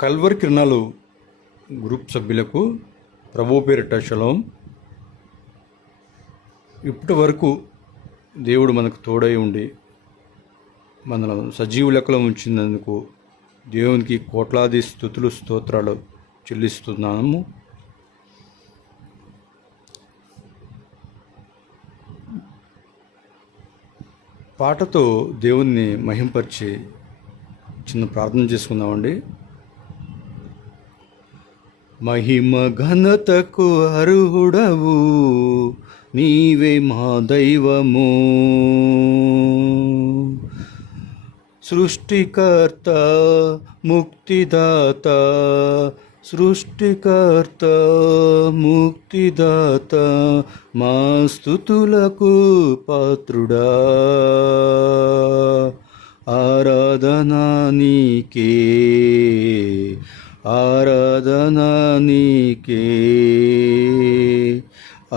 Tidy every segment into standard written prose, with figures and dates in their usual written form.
Calvary కిరణాలు group సభ్యులకు ప్రభు పేరిట షలోం. ఇప్పటి వరకు దేవుడు మనకు తోడై ఉండి మనల్ని సజీవ లెక్కలో ఉంచినందుకు దేవునికి కోట్లాది స్తుతులు స్తోత్రాలు చెల్లిస్తున్నాము. పాటతో దేవుణ్ణి మహింపరిచి చిన్న ప్రార్థన చేసుకుందామండి. మహిమ ఘనతకు అర్హుడవు నీవే మా దైవము, సృష్టికర్త ముక్తిదాత, సృష్టికర్త ముక్తిదాత, మా స్తుతులకు పాత్రుడా. ఆరాధనా నీకే, ఆరాధనా నీకే,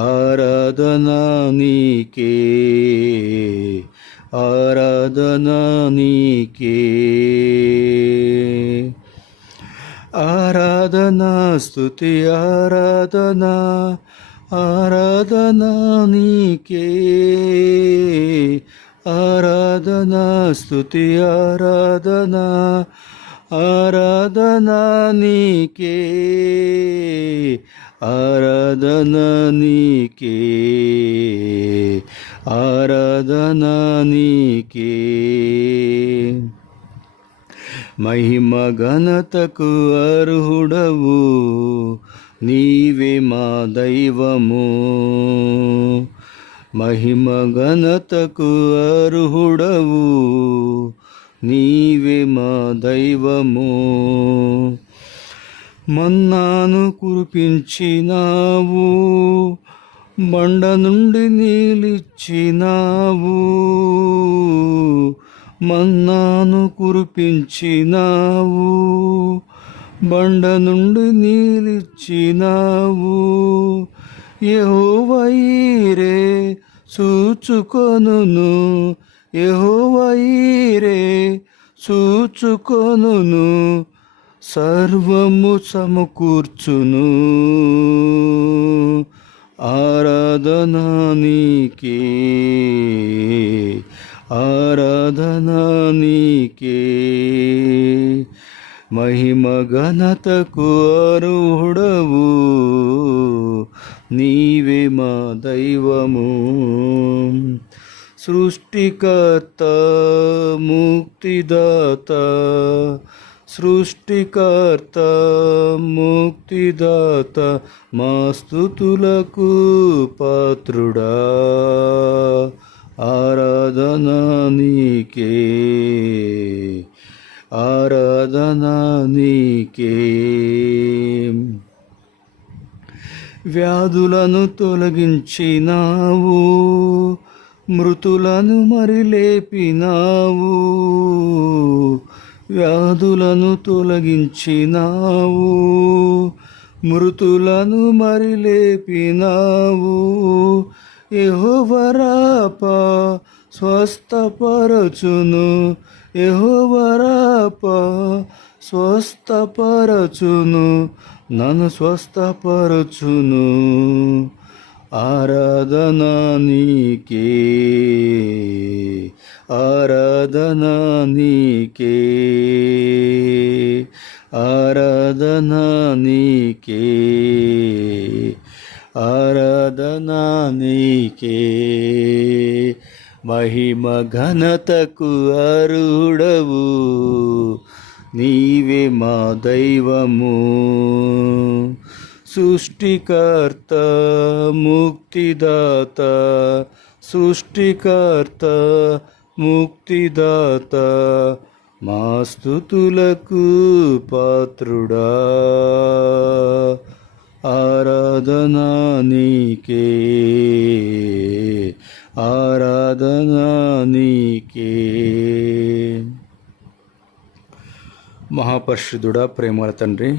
ఆరాధనా నీకే, ఆరాధనా నీకే, ఆరాధనా స్తుతి ఆరాధనా, ఆరాధనా నీకే, ఆరాధనా స్తుతి ఆరాధనా, ఆరాధనా నీకే, ఆరాధనా నీకే, ఆరాధనా నీకే. మహిమ ఘనతకు అర్హుడవు నీవే మా దైవము, మహిమ ఘనతకు అర్హుడవు నీవే మా దైవము. మన్నాను కురిపించినావు, బండ నుండి నీలిచ్చినావు, మన్నాను కురిపించినావు, బండ నుండి నీలిచ్చినావు. యెహోవా ఈరే చూచుకొనును, యెహోవా ఈరే చూచుకొనును, సర్వము సమకూర్చును. ఆరాధనా నీకే, ఆరాధనా నీకే, మహిమ ఘనతకు అర్హుడవు నీవే మా దైవము, సృష్టికర్త ముక్తిదాత, సృష్టికర్త ముక్తిదాత, మా స్తుతులకు పాత్రుడా. ఆరాధనా నీకే, ఆరాధనా నీకే. వ్యాధులను తొలగించినావు, మృతులను మరి లేపినావు, వ్యాధులను తొలగించినావు, మృతులను మరి లేపినావు. యెహోవా రాఫా స్వస్థపరచును, యెహోవా రాఫా స్వస్థపరచును, నన్ను స్వస్థపరచును. ఆరాధనా నీకే, ఆరాధనా నీకే, ఆరాధనా నీకే, ఆరాధనా నీకే. మహిమ ఘనతకు అర్హుడవు నీవే మా దైవము, సృష్టికర్త ముక్తిదాత, సృష్టికర్త ముక్తిదాత, మా స్తుతులకు పాత్రుడా. ఆరాధనా నీకే, ఆరాధనా నీకే. మహాపరిశుద్ధుడా, ప్రేమల తండ్రి,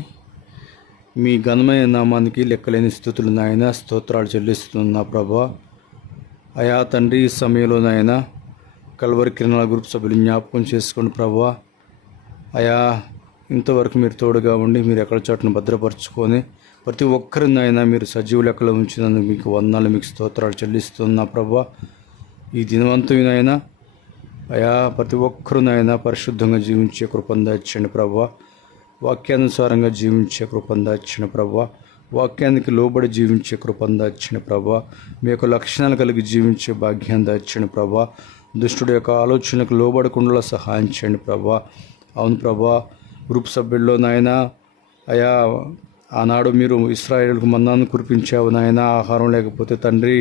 మీ ఘనమైన నామానికి లెక్కలేని స్తుతులు నాయన, స్తోత్రాలు చెల్లిస్తున్నా ప్రభా. అయా తండ్రి, ఈ సమయంలో నాయన కల్వరి కిరణాల గ్రూప్ సభ్యులు జ్ఞాపకం చేసుకోండి ప్రభా. అయా ఇంతవరకు మీరు తోడుగా ఉండి మీరు ఎక్కడ చోటను భద్రపరచుకొని ప్రతి ఒక్కరిని అయినా మీరు సజీవ లెక్కలో ఉంచినందుకు మీకు వందనాలు, మీకు స్తోత్రాలు చెల్లిస్తున్నా ప్రభా. ఈ దినవంతమైనా అయా ప్రతి ఒక్కరినైనా పరిశుద్ధంగా జీవించే కృపను దయచేయండి ప్రభా. వాక్యానుసారంగా జీవించే కృపను దయచేయండి ప్రభా. వాక్యానికి లోబడి జీవించే కృపను దయచేయండి ప్రభా. మీ యొక్క లక్షణాలు కలిగి జీవించే భాగ్యాన్ని దయచేయండి ప్రభా. దుష్టుడి యొక్క ఆలోచనలకు లోబడకుండా సహాయం చేయండి ప్రభా. అవును ప్రభా, గ్రూప్ సభ్యుల్లో నాయనా అయా ఆనాడు మీరు ఇశ్రాయేలుకు మన్నాను కురిపించావు నాయనా, ఆహారం లేకపోతే తండ్రి.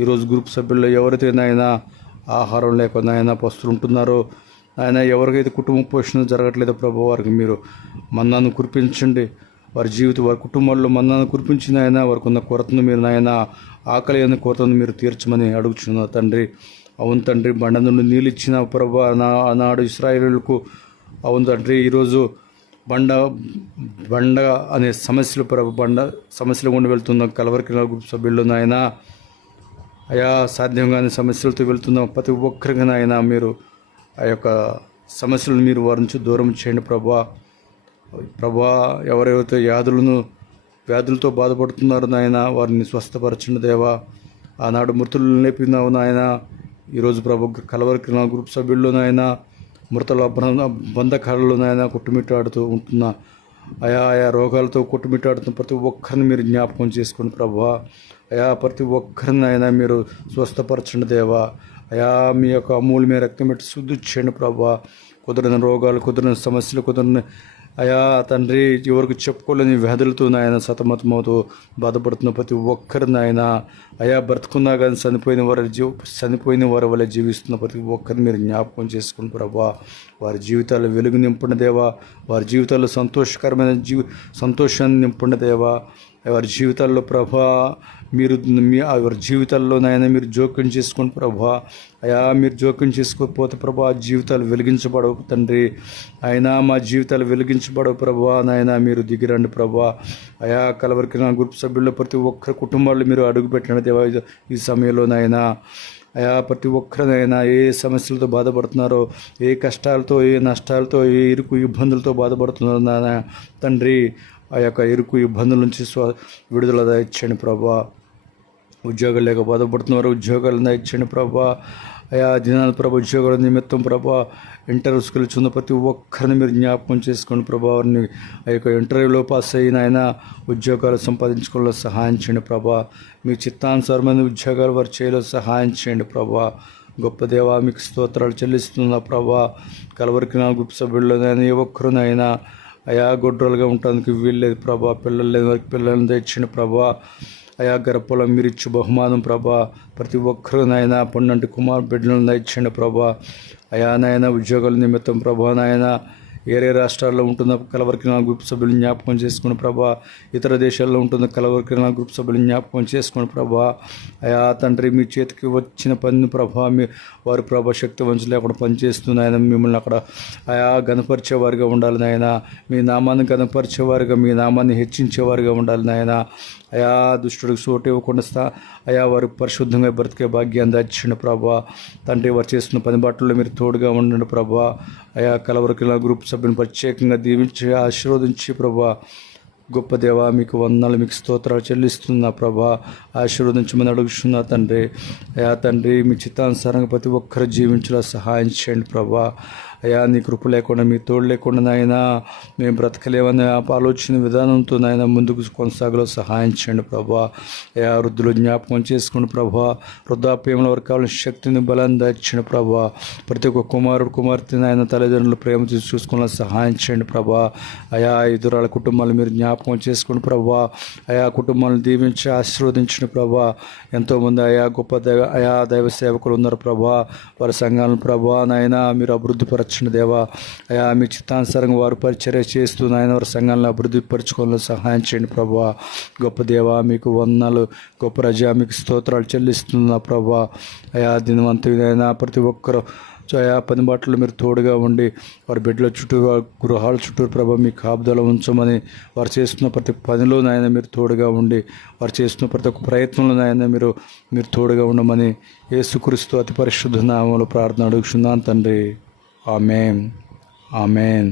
ఈరోజు గ్రూప్ సభ్యుల్లో ఎవరైతే నాయనా ఆహారం లేక నాయనా పస్తులుంటున్నారో ఆయన, ఎవరికైతే కుటుంబ పోషణ జరగట్లేదో ప్రభు, వారికి మీరు మన్నాను కురిపించండి. వారి కుటుంబాల్లో మన్నాను కురిపించిన ఆయన వారికి ఉన్న కొరతను మీరు నాయన, ఆకలి అనే కొరతను మీరు తీర్చమని అడుగుచున్నా తండ్రి. అవును తండ్రి, బండ నుండి నీళ్ళు ఇచ్చిన ప్రభు ఆనాడు ఇశ్రాయేలులకు. అవును తండ్రి, ఈరోజు బండ అనే సమస్యలు ప్రభు, బండ సమస్యలు గుండా వెళ్తున్న కలవరికి గ్రూప్ సభ్యుల్లో నాయన అయా సాధ్యం కాని సమస్యలతో వెళ్తున్న ప్రతి ఒక్కరికి నాయన మీరు ఆ యొక్క సమస్యలను మీరు వారి నుంచి దూరం చేయండి ప్రభా. ఎవరైతే వ్యాధులతో బాధపడుతున్నారో నాయన వారిని స్వస్థపరచండి దేవా. ఆనాడు మృతులను లేపినావు నాయన. ఈరోజు ప్రభు కలవరికి గ్రూప్ సభ్యుల్లో నాయన మృతుల బంధకాలలో నాయన కొట్టుమిట్టాడుతూ ఉంటున్న ఆయా రోగాలతో కొట్టుమిట్టాడుతున్న ప్రతి ఒక్కరిని మీరు జ్ఞాపకం చేసుకోండి ప్రభా. ప్రతి ఒక్కరిని అయినా మీరు స్వస్థపరచండి దేవా. మీ యొక్క అమూల్యమైన రక్తం పెట్టి శుద్ధి చేయండి ప్రభా. కుదిరిన రోగాలు, కుదిరిన సమస్యలు, కుదిరిన తండ్రి ఎవరికి చెప్పుకోలేని వ్యాధులతో నాయన సతమతమవుతూ బాధపడుతున్న ప్రతి ఒక్కరిని ఆయన బ్రతుకున్నా కానీ చనిపోయిన వారి వల్ల జీవిస్తున్న ప్రతి ఒక్కరిని మీరు జ్ఞాపకం చేసుకుని ప్రభా. వారి జీవితాల్లో వెలుగు నింపండి దేవా. వారి జీవితాల్లో సంతోషకరమైన సంతోషాన్ని నింపండి దేవా. వారి జీవితాల్లో ప్రభా మీరు వారి జీవితాల్లో నాయన మీరు జోక్యం చేసుకోండి ప్రభా. మీరు జోక్యం చేసుకోకపోతే ప్రభా జీవితాలు వెలిగించబడవు తండ్రి. మా జీవితాలు వెలిగించబడవు ప్రభా. నాయన మీరు దిగిరండి ప్రభా. కలవరికి గ్రూప్ సభ్యుల్లో ప్రతి ఒక్కరి కుటుంబాల్లో మీరు అడుగు పెట్టండి దేవా. ఈ సమయంలో నాయన ప్రతి ఒక్కరినైనా ఏ సమస్యలతో బాధపడుతున్నారో, ఏ కష్టాలతో, ఏ నష్టాలతో, ఏ ఇరుకు ఇబ్బందులతో బాధపడుతున్నారో నాయన తండ్రి, ఆ యొక్క ఇరుకు ఇబ్బందుల నుంచి విడుదల ఇచ్చండి ప్రభా. ఉద్యోగాలు లేక బాధపడుతున్నారు, ఉద్యోగాలు ఇచ్చండి ప్రభా. దినాల ప్రభా ఉద్యోగాల నిమిత్తం ప్రభా ఇంటర్వ్యూస్కి వెళ్తున్న ప్రతి ఒక్కరిని మీరు జ్ఞాపకం చేసుకోండి ప్రభా. వారిని ఆ యొక్క ఇంటర్వ్యూలో పాస్ అయిన ఆయన ఉద్యోగాలు సంపాదించుకోవడంలో సహాయం చేయండి ప్రభా. మీ చిత్తానుసారమైన ఉద్యోగాలు వారు చేయలో సహాయం చేయండి ప్రభా. గొప్ప దేవా మీకు స్తోత్రాలు చెల్లిస్తున్నా ప్రభా. కలవరికి గ్రూప్ సభ్యుల్లోనైనా ఏ ఒక్కరునైనా గొడ్రోలుగా ఉండడానికి వీల్లేదు ప్రభా. పిల్లలు లేని వారికి పిల్లలను తెచ్చిన ప్రభా. గర్భఫలం మీరు ఇచ్చు బహుమానం ప్రభా. ప్రతి ఒక్కరునైనా పన్నెండు కుమార్ బిడ్డలను దయచేయండి ప్రభా. నాయన ఉద్యోగాల నిమిత్తం ప్రభా నాయన ఏరే రాష్ట్రాల్లో ఉంటున్న కలవరికి గ్రూప్ సభ్యులు జ్ఞాపకం చేసుకుని ప్రభా. ఇతర దేశాల్లో ఉంటున్న కలవరికి గ్రూప్ సభ్యులు జ్ఞాపకం చేసుకుని ప్రభా. తండ్రి మీ చేతికి వచ్చిన పని ప్రభా వారు ప్రభా శక్తివంతులు అక్కడ పనిచేస్తున్నాయన మిమ్మల్ని అక్కడ గణపరిచేవారిగా ఉండాలి నాయన. మీ నామాన్ని గణపరిచేవారిగా, మీ నామాన్ని హెచ్చించేవారిగా ఉండాలి నాయన. దుష్టుడికి చోటు ఇవ్వకుండా వారు పరిశుద్ధంగా బ్రతికే భాగ్యాన్ని దయచేయండి ప్రభా. తండ్రి వారు చేస్తున్న పని బాటల్లో మీరు తోడుగా ఉండండి ప్రభా. కలవరికి గ్రూప్ సభ్యుని ప్రత్యేకంగా దీవించి ఆశీర్వదించి ప్రభా. గొప్ప దేవా మీకు వందనాలు, మీకు స్తోత్రాలు చెల్లిస్తున్నా ప్రభా. ఆశీర్వదించమని అడుగుతున్నా తండ్రి. తండ్రి మీ చిత్తానుసారంగా ప్రతి ఒక్కరు జీవించేలా సహాయం చేయండి ప్రభా. నీ కృప లేకుండా, మీ తోడు లేకుండా నాయన మేము బ్రతకలేమనే ఆలోచన విధానంతో నాయన ముందుకు కొనసాగలో సహాయం చేయండి ప్రభా. వృద్ధులు జ్ఞాపకం చేసుకోండి ప్రభా. వృద్ధాప్యంలో వారికి కావాల్సిన శక్తిని బలాన్ని దాచిండి ప్రభా. ప్రతి ఒక్క కుమార్తె నాయన తల్లిదండ్రులు ప్రేమ చూసుకున్న సహాయం చేయండి ప్రభా. ఇతరుల కుటుంబాలు మీరు జ్ఞాపకం చేసుకోండి ప్రభా. కుటుంబాలను దీవించి ఆశీర్వదించిన ప్రభా. ఎంతోమంది గొప్ప దైవ సేవకులు ఉన్నారు ప్రభా. వారి సంఘాలను ప్రభా నాయన మీరు అభివృద్ధిపరచండి దేవా. మీ చిత్తానుసారంగా వారు పరిచర్య చేస్తూ నాయన వారి సంఘాలను అభివృద్ధి పరచుకోవాలని సహాయం చేయండి ప్రభా. గొప్ప దేవా మీకు వందనాలు, గొప్ప రజా మీకు స్తోత్రాలు చెల్లిస్తున్నా ప్రభా. దినవంతుడైనా ప్రతి ఒక్కరు పని బాటలు మీరు తోడుగా ఉండి వారి బిడ్డల చుట్టూ, గృహాల చుట్టూ ప్రభా మీ కాపుదల ఉంచమని, వారు చేస్తున్న ప్రతి పనిలో నాయన మీరు తోడుగా ఉండి, వారు చేస్తున్న ప్రతి ఒక్క ప్రయత్నంలో నాయన మీరు తోడుగా ఉండమని యేసుక్రీస్తు అతి పరిశుద్ధ నామములో ప్రార్థన అడుగుచున్నాను తండ్రి. ఆమేన్, ఆమేన్.